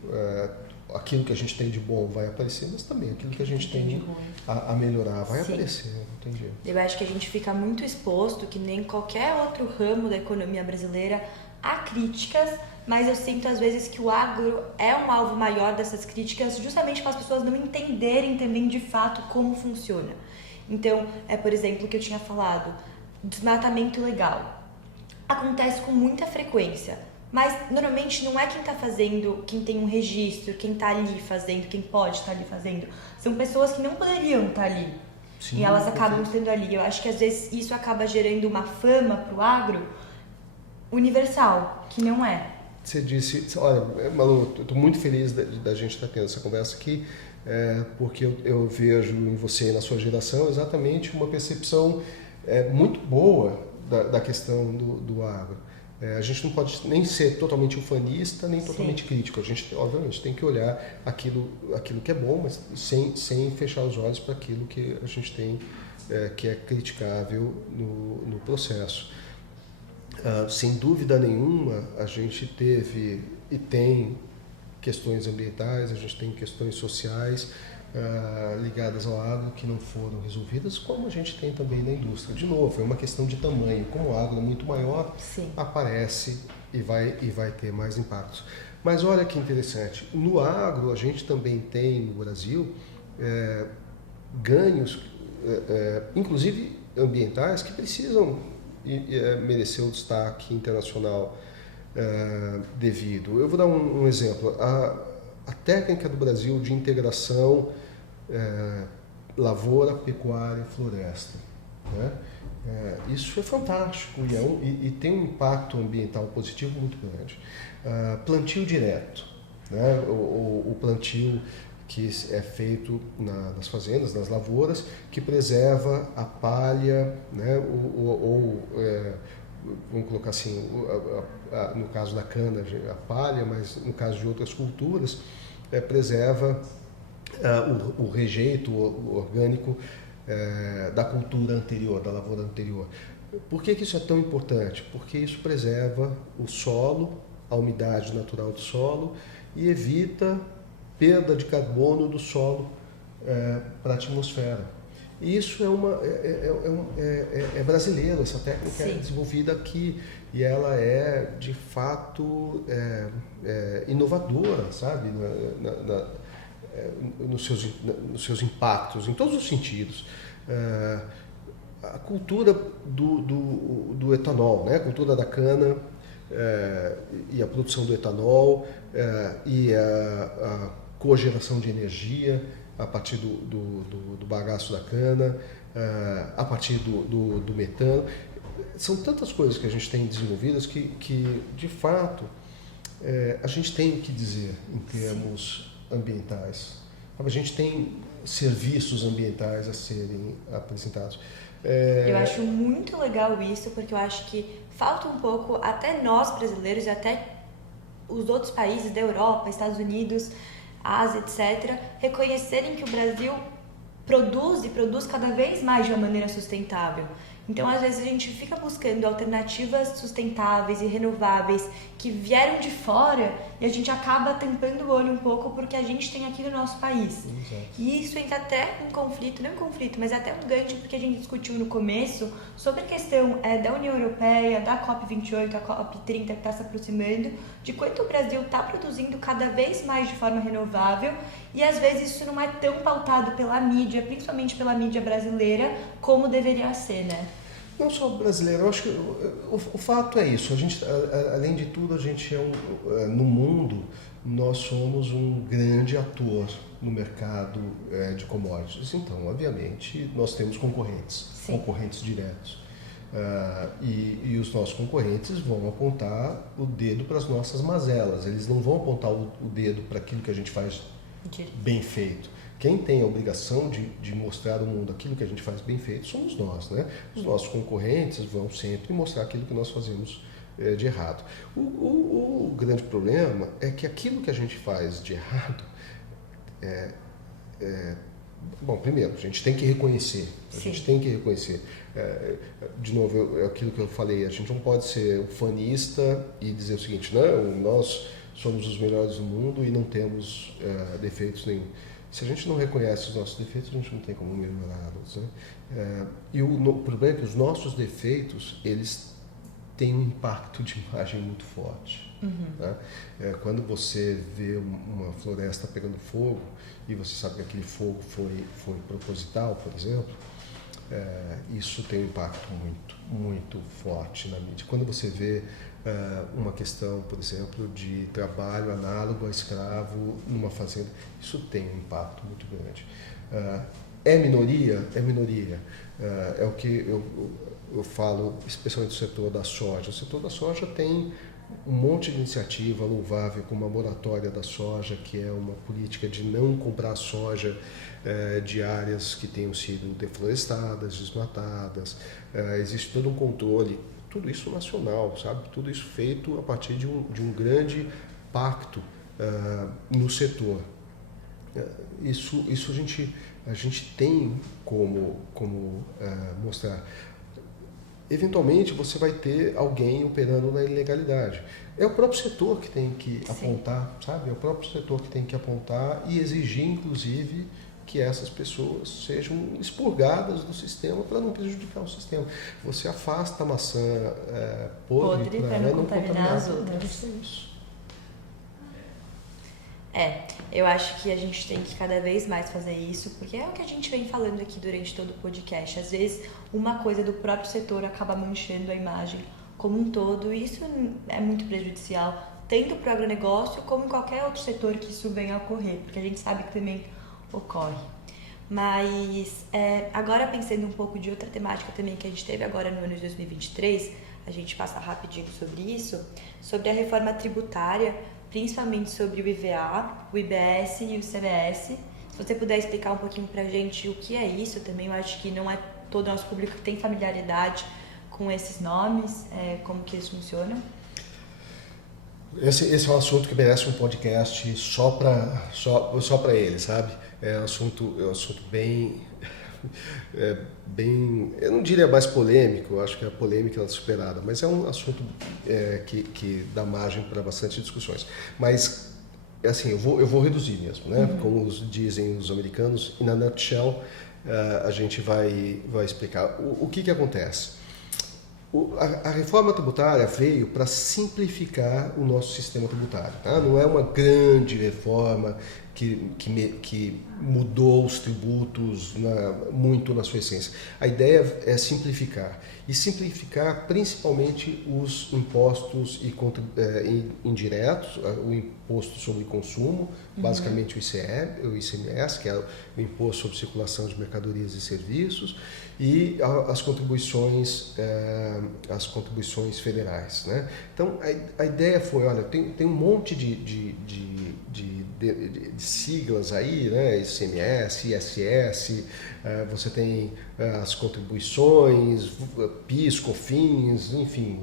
aquilo que a gente tem de bom vai aparecer, mas também aquilo que a gente tem a melhorar vai aparecer, não tem jeito. Eu acho que a gente fica muito exposto, que nem qualquer outro ramo da economia brasileira, a críticas, mas eu sinto às vezes que o agro é um alvo maior dessas críticas, justamente para as pessoas não entenderem também de fato como funciona. Então, por exemplo, o que eu tinha falado, desmatamento ilegal. Acontece com muita frequência, mas normalmente não é quem está fazendo, quem tem um registro, quem está ali fazendo, quem pode estar ali fazendo. São pessoas que não poderiam estar ali. Sim, e elas acabam estando ali. Eu acho que às vezes isso acaba gerando uma fama para o agro universal, que não é. Você disse, olha, Malu, estou muito feliz da gente estar tendo essa conversa aqui, porque eu vejo em você e na sua geração exatamente uma percepção muito boa da questão do agro. A gente não pode nem ser totalmente ufanista, nem totalmente crítico. A gente, obviamente, tem que olhar aquilo que é bom, mas sem fechar os olhos para aquilo que a gente tem que é criticável no processo. Sem dúvida nenhuma, a gente teve e tem questões ambientais, a gente tem questões sociais ligadas ao agro que não foram resolvidas, como a gente tem também na indústria. De novo, é uma questão de tamanho. Como o agro é muito maior, aparece e vai ter mais impactos. Mas olha que interessante, no agro a gente também tem no Brasil ganhos, inclusive ambientais, que precisam merecer o destaque internacional devido. Eu vou dar um exemplo. A técnica do Brasil de integração lavoura, pecuária e floresta. Né? Isso é fantástico e tem um impacto ambiental positivo muito grande. Plantio direto, né? O plantio que é feito nas fazendas, nas lavouras, que preserva a palha, né? Vamos colocar assim, no caso da cana, a palha, mas no caso de outras culturas, preserva o rejeito orgânico da cultura anterior, da lavoura anterior. Por que isso é tão importante? Porque isso preserva o solo, a umidade natural do solo e evita perda de carbono do solo para a atmosfera. E isso é brasileiro, essa técnica é desenvolvida aqui e ela é de fato inovadora, sabe, nos seus impactos, em todos os sentidos. A cultura do etanol, né? A cultura da cana e a produção do etanol e a cogeração de energia a partir do bagaço da cana, a partir do metano. São tantas coisas que a gente tem desenvolvidas que de fato, a gente tem o que dizer em termos ambientais. A gente tem serviços ambientais a serem apresentados. Eu acho muito legal isso, porque eu acho que falta um pouco, até nós brasileiros e até os outros países da Europa, Estados Unidos, Ásia, etc., reconhecerem que o Brasil produz cada vez mais de uma maneira sustentável. Então, às vezes, a gente fica buscando alternativas sustentáveis e renováveis que vieram de fora e a gente acaba tampando o olho um pouco porque a gente tem aqui no nosso país. Exato. E isso entra até em conflito, não em conflito, mas até um gancho, porque a gente discutiu no começo sobre a questão da União Europeia, da COP28, a COP30 que está se aproximando, de quanto o Brasil está produzindo cada vez mais de forma renovável e às vezes isso não é tão pautado pela mídia, principalmente pela mídia brasileira, como deveria ser, né? Não só brasileiro, eu acho que o fato é isso. A gente, além de tudo, a gente no mundo, nós somos um grande ator no mercado de commodities. Então, obviamente, nós temos concorrentes diretos. E os nossos concorrentes vão apontar o dedo para as nossas mazelas. Eles não vão apontar o dedo para aquilo que a gente faz bem feito. Quem tem a obrigação de mostrar ao mundo aquilo que a gente faz bem feito somos nós, né? Os nossos concorrentes vão sempre mostrar aquilo que nós fazemos de errado. O grande problema é que aquilo que a gente faz de errado bom, primeiro, a gente tem que reconhecer. De novo, é aquilo que eu falei, a gente não pode ser ufanista e dizer o seguinte, não, nós somos os melhores do mundo e não temos defeitos nenhum. Se a gente não reconhece os nossos defeitos, a gente não tem como melhorá-los, né? E o problema é que os nossos defeitos, eles têm um impacto de imagem muito forte. Né? Quando você vê uma floresta pegando fogo e você sabe que aquele fogo foi proposital, por exemplo, isso tem um impacto muito, muito forte na mídia. Quando você vê uma questão, por exemplo, de trabalho análogo a escravo numa fazenda, isso tem um impacto muito grande. É minoria? É minoria. É o que eu falo, especialmente do setor da soja. O setor da soja tem um monte de iniciativa louvável, como a moratória da soja, que é uma política de não comprar soja de áreas que tenham sido deflorestadas, desmatadas. Existe todo um controle, tudo isso nacional, sabe? Tudo isso feito a partir de um grande pacto no setor. Isso a gente tem como mostrar. Eventualmente você vai ter alguém operando na ilegalidade. É o próprio setor que tem que apontar, sabe? É o próprio setor que tem que apontar e exigir, inclusive, que essas pessoas sejam expurgadas do sistema para não prejudicar o sistema. Você afasta a maçã podre para não contaminar as outras. É isso. Eu acho que a gente tem que cada vez mais fazer isso, porque é o que a gente vem falando aqui durante todo o podcast. Às vezes, uma coisa do próprio setor acaba manchando a imagem como um todo, e isso é muito prejudicial, tanto para o agronegócio como em qualquer outro setor que isso venha a ocorrer, porque a gente sabe que também ocorre. Mas, agora pensando um pouco de outra temática também que a gente teve agora no ano de 2023, a gente passa rapidinho sobre isso, sobre a reforma tributária, principalmente sobre o IVA, o IBS e o ICMS. Se você puder explicar um pouquinho pra gente o que é isso também, eu acho que não é todo o nosso público que tem familiaridade com esses nomes, como que eles funcionam. Esse é um assunto que merece um podcast só para ele, sabe? É um assunto bem, eu não diria mais polêmico, eu acho que a polêmica é superada, mas é um assunto que dá margem para bastante discussões. Mas, assim, eu vou reduzir mesmo, né? Como dizem os americanos, in a nutshell, a gente vai explicar. O que acontece? A reforma tributária veio para simplificar o nosso sistema tributário. Tá? Não é uma grande reforma que mudou os tributos muito na sua essência. A ideia é simplificar. E simplificar principalmente os impostos indiretos, o imposto sobre consumo, basicamente o ICMS, que é o imposto sobre circulação de mercadorias e serviços, e as contribuições federais, né? Então a ideia foi, olha, tem um monte de siglas aí, né? ICMS, ISS, você tem as contribuições, PIS, COFINS, enfim,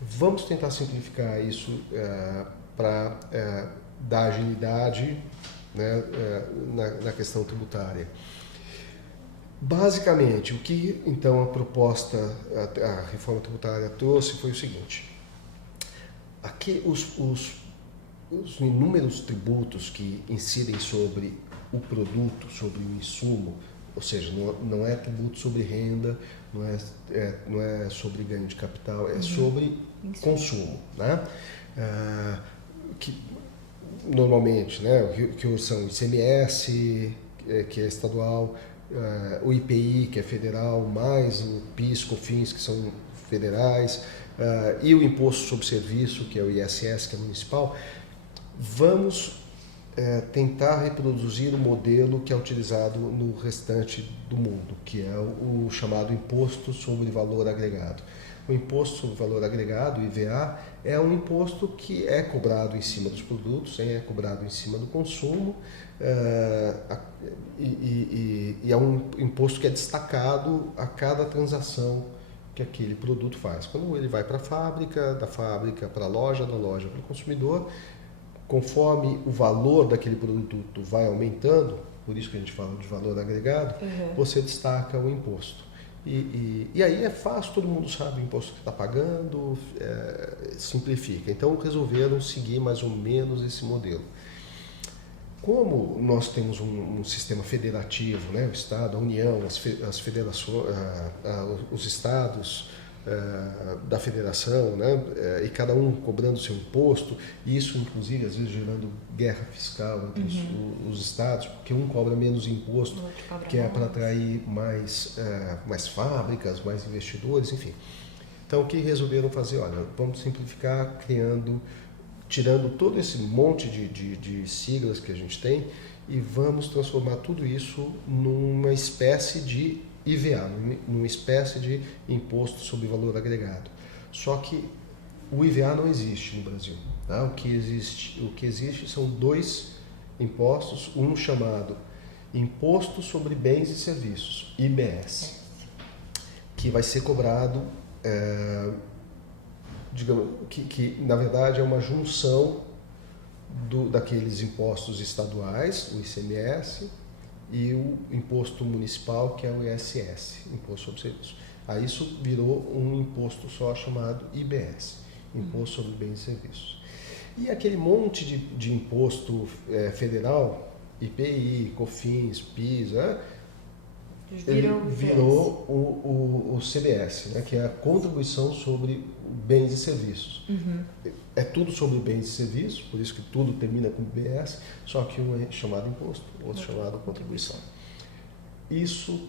vamos tentar simplificar isso para dar agilidade, né, na questão tributária. Basicamente, o que então a reforma tributária trouxe foi o seguinte: aqui os inúmeros tributos que incidem sobre o produto, sobre o insumo, ou seja, não é tributo sobre renda, não é sobre ganho de capital, é sobre consumo, né? Que normalmente, né, que são o ICMS, que é estadual, o IPI, que é federal, mais o PIS, COFINS, que são federais, e o Imposto sobre Serviço, que é o ISS, que é municipal. Vamos tentar reproduzir o modelo que é utilizado no restante do mundo, que é o chamado Imposto sobre Valor Agregado. O Imposto sobre Valor Agregado, o IVA, é um imposto que é cobrado em cima dos produtos, é cobrado em cima do consumo, e é um imposto que é destacado a cada transação que aquele produto faz. Quando ele vai para a fábrica, da fábrica para a loja, da loja para o consumidor, conforme o valor daquele produto vai aumentando, por isso que a gente fala de valor agregado, você destaca o imposto. E aí é fácil, todo mundo sabe o imposto que está pagando, simplifica. Então resolveram seguir mais ou menos esse modelo. Como nós temos um sistema federativo, né, o Estado, a União, as federações, os estados da federação, né, e cada um cobrando seu imposto, e isso inclusive às vezes gerando guerra fiscal entre os estados, porque um cobra menos imposto, que é para atrair mais fábricas, mais investidores, enfim. Então o que resolveram fazer? Olha, vamos simplificar tirando todo esse monte de siglas que a gente tem e vamos transformar tudo isso numa espécie de IVA, numa espécie de Imposto sobre Valor Agregado. Só que o IVA não existe no Brasil. Tá? O que existe são dois impostos, um chamado Imposto sobre Bens e Serviços, IBS, que vai ser cobrado, digamos, que na verdade é uma junção daqueles impostos estaduais, o ICMS, e o imposto municipal, que é o ISS, Imposto sobre Serviços. Aí isso virou um imposto só chamado IBS, Imposto sobre Bens e Serviços. E aquele monte de imposto federal, IPI, COFINS, PIS, ele virou o CBS, né, que é a Contribuição sobre Bens e Serviços. É tudo sobre bens e serviços, por isso que tudo termina com BS, só que um é chamado imposto, o outro chamado contribuição. Isso,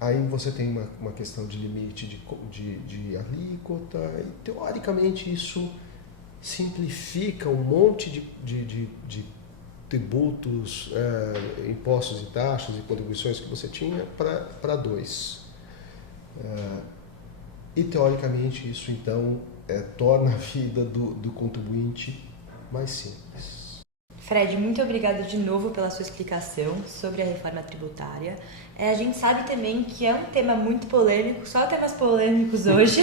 aí você tem uma questão de limite de alíquota, e teoricamente isso simplifica um monte de tributos, impostos e taxas e contribuições que você tinha para dois. E teoricamente isso então torna a vida do contribuinte mais simples. Fred, muito obrigada de novo pela sua explicação sobre a reforma tributária. A gente sabe também que é um tema muito polêmico, só temas polêmicos hoje,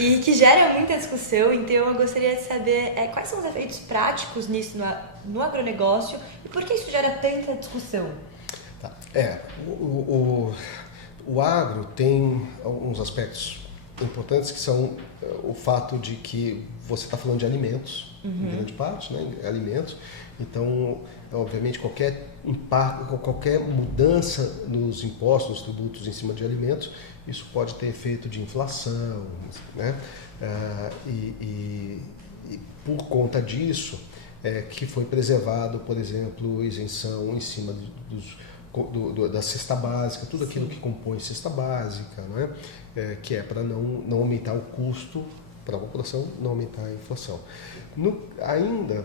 e que gera muita discussão, então eu gostaria de saber quais são os efeitos práticos nisso no agronegócio e por que isso gera tanta discussão. Tá. O agro tem alguns aspectos importantes que são o fato de que você está falando de alimentos, em grande parte, né? Alimentos. Então, obviamente, qualquer impacto, qualquer mudança nos impostos, nos tributos em cima de alimentos, isso pode ter efeito de inflação, né? E por conta disso, que foi preservado, por exemplo, isenção em cima da cesta básica, tudo aquilo que compõe cesta básica, né? Que é para não aumentar o custo para a população, não aumentar a inflação. Ainda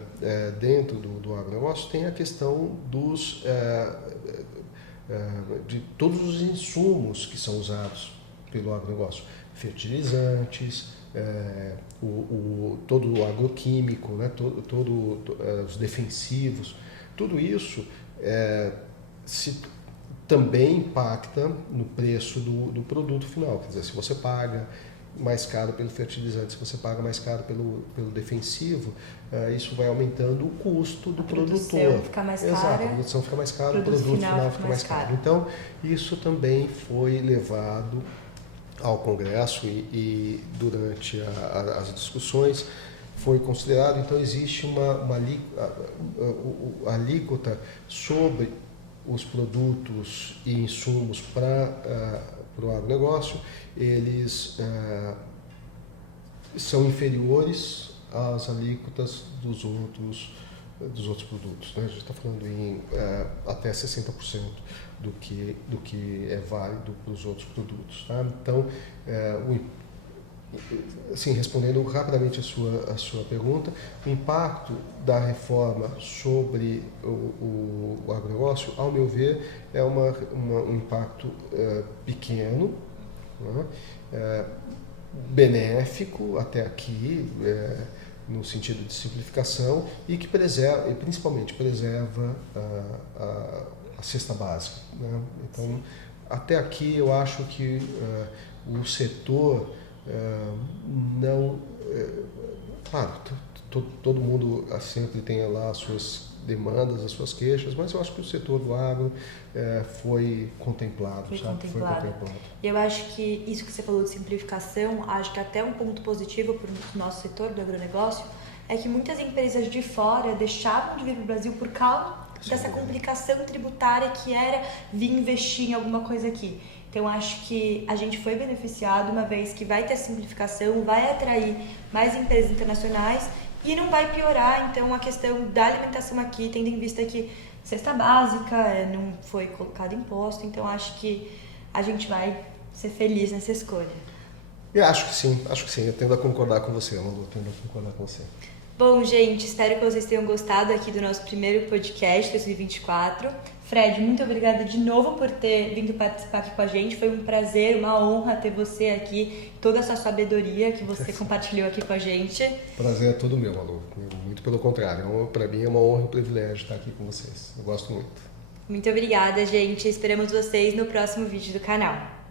dentro do agronegócio tem a questão de todos os insumos que são usados pelo agronegócio, fertilizantes, todo o agroquímico, né? Os defensivos, tudo isso também impacta no preço do produto final. Quer dizer, se você paga mais caro pelo fertilizante, se você paga mais caro pelo defensivo, isso vai aumentando o custo do produtor. A produção fica mais cara. Exato, a produção fica mais cara, o produto final fica mais caro. Então, isso também foi levado ao Congresso e durante as discussões foi considerado. Então, existe uma alíquota sobre os produtos e insumos para o agronegócio, eles são inferiores às alíquotas dos outros produtos. Né? A gente está falando em até 60% do que é válido para os outros produtos. Tá? Então, assim, respondendo rapidamente a sua pergunta, o impacto da reforma sobre o agronegócio, ao meu ver, é um impacto pequeno, né? benéfico até aqui, no sentido de simplificação, e que preserva, e principalmente preserva a cesta básica, né? Então, até aqui eu acho que o setor não... claro, todo mundo sempre tem lá as suas demandas, as suas queixas, mas eu acho que o setor do agro foi contemplado, Foi sabe? contemplado. Foi contemplado. E eu acho que isso que você falou de simplificação, acho que até um ponto positivo para o nosso setor do agronegócio é que muitas empresas de fora deixavam de vir para o Brasil por causa dessa complicação tributária que era vir investir em alguma coisa aqui. Então, acho que a gente foi beneficiado, uma vez que vai ter simplificação, vai atrair mais empresas internacionais e não vai piorar, então, a questão da alimentação aqui, tendo em vista que cesta básica, não foi colocado imposto, então acho que a gente vai ser feliz nessa escolha. Eu acho que sim, eu tendo a concordar com você, Malu, tendo a concordar com você. Bom, gente, espero que vocês tenham gostado aqui do nosso primeiro podcast 2024. Fred, muito obrigada de novo por ter vindo participar aqui com a gente. Foi um prazer, uma honra ter você aqui, toda essa sabedoria que você compartilhou aqui com a gente. Prazer é todo meu, Malu. Muito pelo contrário. Para mim é uma honra e um privilégio estar aqui com vocês. Eu gosto muito. Muito obrigada, gente. Esperamos vocês no próximo vídeo do canal.